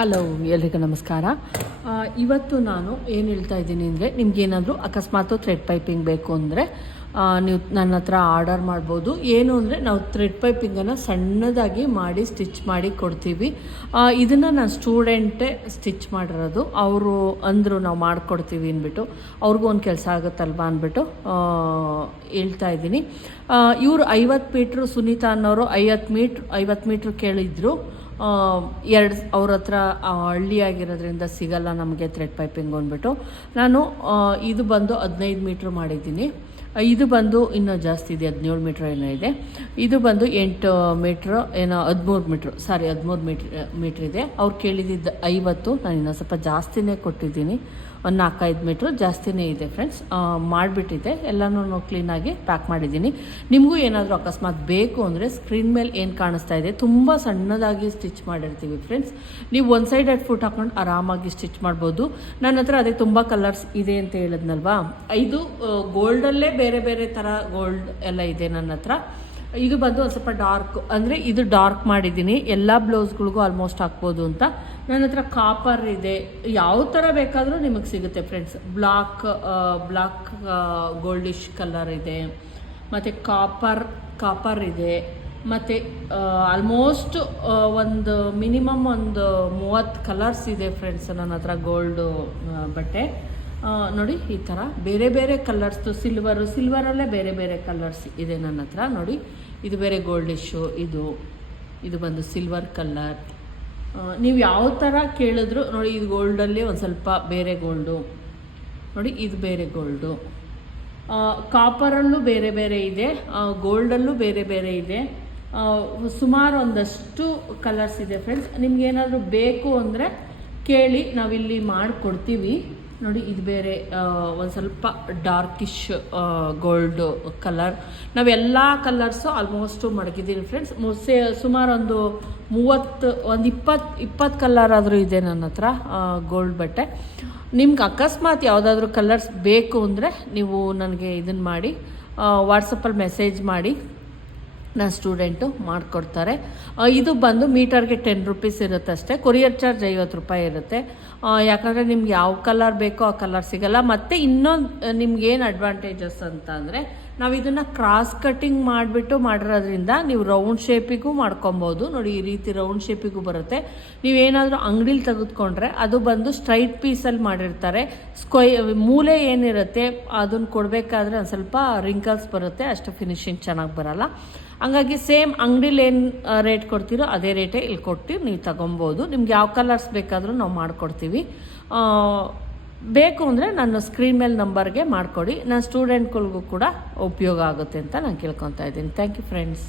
Hello, ಎಲ್ರಿಗೂ ನಮಸ್ಕಾರ. ಇವತ್ತು ನಾನು ಏನು ಹೇಳ್ತಾ ಇದ್ದೀನಿ ಅಂದರೆ, ನಿಮ್ಗೇನಾದರೂ ಅಕಸ್ಮಾತ್ ಥ್ರೆಡ್ ಪೈಪಿಂಗ್ ಬೇಕು ಅಂದರೆ ನೀವು ನನ್ನ ಹತ್ರ ಆರ್ಡರ್ ಮಾಡ್ಬೋದು. ಏನು ಅಂದರೆ, ನಾವು ಥ್ರೆಡ್ ಪೈಪಿಂಗನ್ನು ಸಣ್ಣದಾಗಿ ಮಾಡಿ ಸ್ಟಿಚ್ ಮಾಡಿ ಕೊಡ್ತೀವಿ. ಇದನ್ನು ನಾನು ಸ್ಟೂಡೆಂಟೇ ಸ್ಟಿಚ್ ಮಾಡಿರೋದು. ಅವರು ಅಂದರು ನಾವು ಮಾಡಿಕೊಡ್ತೀವಿ ಅಂದ್ಬಿಟ್ಟು, ಅವ್ರಿಗೂ ಒಂದು ಕೆಲಸ ಆಗುತ್ತಲ್ವ ಅಂದ್ಬಿಟ್ಟು ಹೇಳ್ತಾ ಇದ್ದೀನಿ. ಇವರು 50 ಮೀಟ್ರು, ಸುನೀತಾ ಅನ್ನೋರು 50 ಮೀಟ್ರ್ ಕೇಳಿದ್ರು. ಅವ್ರ ಹತ್ರ ಹಳ್ಳಿ ಆಗಿರೋದ್ರಿಂದ ಸಿಗಲ್ಲ ನಮಗೆ ಥ್ರೆಡ್ ಪೈಪಿಂಗ್ ಅಂದ್ಬಿಟ್ಟು ನಾನು ಇದು ಬಂದು 15 ಮೀಟ್ರ್ ಮಾಡಿದ್ದೀನಿ. ಇದು ಬಂದು ಇನ್ನೂ ಜಾಸ್ತಿ ಇದೆ, 17 ಮೀಟ್ರ್ ಏನೋ ಇದೆ. ಇದು ಬಂದು 8 ಮೀಟ್ರ್ ಏನೋ 13 ಮೀಟ್ರ್ ಇದೆ. ಅವ್ರು ಕೇಳಿದ್ದು 50. ನಾನು ಇನ್ನೂ ಸ್ವಲ್ಪ ಜಾಸ್ತಿನೇ ಕೊಟ್ಟಿದ್ದೀನಿ, ಒಂದು 4-5 ಮೀಟ್ರ್ ಜಾಸ್ತಿನೇ ಇದೆ ಫ್ರೆಂಡ್ಸ್. ಮಾಡಿಬಿಟ್ಟಿದ್ದೆ, ಎಲ್ಲನೂ ಕ್ಲೀನಾಗಿ ಪ್ಯಾಕ್ ಮಾಡಿದ್ದೀನಿ. ನಿಮಗೂ ಏನಾದರೂ ಅಕಸ್ಮಾತ್ ಬೇಕು ಅಂದರೆ ಸ್ಕ್ರೀನ್ ಮೇಲೆ ಏನು ಕಾಣಿಸ್ತಾ ಇದೆ, ತುಂಬ ಸಣ್ಣದಾಗಿ ಸ್ಟಿಚ್ ಮಾಡಿರ್ತೀವಿ ಫ್ರೆಂಡ್ಸ್. ನೀವು ಒನ್ ಸೈಡೆಡ್ ಫುಟ್ ಹಾಕೊಂಡು ಆರಾಮಾಗಿ ಸ್ಟಿಚ್ ಮಾಡ್ಬೋದು. ನನ್ನ ಹತ್ರ ಅದೇ ತುಂಬ ಕಲರ್ಸ್ ಇದೆ ಅಂತ ಹೇಳಿದ್ನಲ್ವಾ. ಇದು ಗೋಲ್ಡಲ್ಲೇ ಬೇರೆ ಬೇರೆ ಥರ ಗೋಲ್ಡ್ ಎಲ್ಲ ಇದೆ ನನ್ನ ಹತ್ರ. ಇದು ಬಂದು ಒಂದು ಸ್ವಲ್ಪ ಡಾರ್ಕ್, ಅಂದರೆ ಇದು ಡಾರ್ಕ್ ಮಾಡಿದ್ದೀನಿ. ಎಲ್ಲ ಬ್ಲೌಸ್ಗಳಿಗೂ ಆಲ್ಮೋಸ್ಟ್ ಹಾಕ್ಬೋದು ಅಂತ. ನನ್ನ ಹತ್ರ ಕಾಪರ್ ಇದೆ, ಯಾವ ಥರ ಬೇಕಾದರೂ ನಿಮಗೆ ಸಿಗುತ್ತೆ ಫ್ರೆಂಡ್ಸ್. ಬ್ಲಾಕ್ ಗೋಲ್ಡಿಶ್ ಕಲರ್ ಇದೆ, ಮತ್ತು ಕಾಪರ್ ಇದೆ, ಮತ್ತು ಆಲ್ಮೋಸ್ಟ್ ಒಂದು ಮಿನಿಮಮ್ ಒಂದು 30 ಕಲರ್ಸ್ ಇದೆ ಫ್ರೆಂಡ್ಸ್ ನನ್ನ ಹತ್ರ ಇದು ಬಟ್ಟೆ. ನೋಡಿ, ಈ ಥರ ಬೇರೆ ಬೇರೆ ಕಲರ್ಸ್ದು ಸಿಲ್ವರಲ್ಲೇ ಬೇರೆ ಬೇರೆ ಕಲರ್ಸ್ ಇದೆ ನನ್ನ ಹತ್ರ. ನೋಡಿ, ಇದು ಬೇರೆ ಗೋಲ್ಡಿಶು, ಇದು ಬಂದು ಸಿಲ್ವರ್ ಕಲರ್. ನೀವು ಯಾವ ಥರ ಕೇಳಿದ್ರು ನೋಡಿ, ಇದು ಗೋಲ್ಡಲ್ಲಿ ಒಂದು ಸ್ವಲ್ಪ ಬೇರೆ ಗೋಲ್ಡು, ನೋಡಿ ಇದು ಬೇರೆ ಗೋಲ್ಡು. ಕಾಪರಲ್ಲೂ ಬೇರೆ ಬೇರೆ ಇದೆ, ಗೋಲ್ಡಲ್ಲೂ ಬೇರೆ ಬೇರೆ ಇದೆ. ಸುಮಾರು ಒಂದಷ್ಟು ಕಲರ್ಸ್ ಇದೆ ಫ್ರೆಂಡ್ಸ್. ನಿಮ್ಗೇನಾದರೂ ಬೇಕು ಅಂದರೆ ಕೇಳಿ, ನಾವಿಲ್ಲಿ ಮಾಡಿಕೊಡ್ತೀವಿ. ನೋಡಿ, ಇದು ಬೇರೆ ಒಂದು ಸ್ವಲ್ಪ ಡಾರ್ಕಿಶ್ ಗೋಲ್ಡ್ ಕಲರ್. ನಾವೆಲ್ಲ ಕಲರ್ಸು ಆಲ್ಮೋಸ್ಟು ಮಡಗಿದ್ದೀನಿ ಫ್ರೆಂಡ್ಸ್. ಸುಮಾರು ಒಂದು 20 ಕಲರ್ ಆದರೂ ಇದೆ ನನ್ನ ಹತ್ರ ಗೋಲ್ಡ್ ಬಟ್ಟೆ. ನಿಮ್ಗೆ ಅಕಸ್ಮಾತ್ ಯಾವುದಾದ್ರೂ ಕಲರ್ಸ್ ಬೇಕು ಅಂದರೆ ನೀವು ನನಗೆ ಇದನ್ನು ಮಾಡಿ ವಾಟ್ಸಪ್ಪಲ್ಲಿ ಮೆಸೇಜ್ ಮಾಡಿ, ನನ್ನ ಸ್ಟೂಡೆಂಟು ಮಾಡಿಕೊಡ್ತಾರೆ. ಇದು ಬಂದು ಮೀಟರ್ಗೆ 10 ರೂಪೀಸ್ ಇರುತ್ತೆ ಅಷ್ಟೇ. ಕೊರಿಯರ್ ಚಾರ್ಜ್ 50 ರೂಪಾಯಿ ಇರುತ್ತೆ. ಯಾಕಂದರೆ ನಿಮ್ಗೆ ಯಾವ ಕಲರ್ ಬೇಕೋ ಆ ಕಲರ್ ಸಿಗಲ್ಲ. ಮತ್ತು ಇನ್ನೊಂದು ನಿಮ್ಗೇನು ಅಡ್ವಾಂಟೇಜಸ್ ಅಂತ ಅಂದರೆ, ನಾವು ಇದನ್ನು ಕ್ರಾಸ್ ಕಟ್ಟಿಂಗ್ ಮಾಡಿರೋದ್ರಿಂದ ನೀವು ರೌಂಡ್ ಶೇಪಿಗೂ ಮಾಡ್ಕೊಬೋದು. ನೋಡಿ, ಈ ರೀತಿ ರೌಂಡ್ ಶೇಪಿಗೂ ಬರುತ್ತೆ. ನೀವೇನಾದರೂ ಅಂಗಡೀಲಿ ತೆಗೆದುಕೊಂಡ್ರೆ ಅದು ಬಂದು ಸ್ಟ್ರೈಟ್ ಪೀಸಲ್ಲಿ ಮಾಡಿರ್ತಾರೆ. ಮೂಲೆ ಏನಿರುತ್ತೆ ಅದನ್ನು ಕೊಡಬೇಕಾದ್ರೆ ಒಂದು ಸ್ವಲ್ಪ ರಿಂಕಲ್ಸ್ ಬರುತ್ತೆ, ಅಷ್ಟು ಫಿನಿಶಿಂಗ್ ಚೆನ್ನಾಗಿ ಬರಲ್ಲ. ಹಂಗಾಗಿ ಸೇಮ್ ಅಂಗಡೀಲಿ ಏನು ರೇಟ್ ಕೊಡ್ತೀರೋ ಅದೇ ರೇಟೇ ಇಲ್ಲಿ ಕೊಟ್ಟು ನೀವು ತಗೊಬೋದು. ನಿಮ್ಗೆ ಯಾವ ಕಲರ್ಸ್ ಬೇಕಾದರೂ ನಾವು ಮಾಡಿಕೊಡ್ತೀವಿ. ಬೇಕು ಅಂದರೆ ನನ್ನ ಸ್ಕ್ರೀನ್ ಮೇಲೆ ನಂಬರ್ಗೆ ಮಾಡಿಕೊಡಿ. ನನ್ನ ಸ್ಟೂಡೆಂಟ್ಗಳಿಗೂ ಕೂಡ ಉಪಯೋಗ ಆಗುತ್ತೆ ಅಂತ ನಾನು ಕೇಳ್ಕೊತಾ ಇದ್ದೀನಿ. Thank you friends.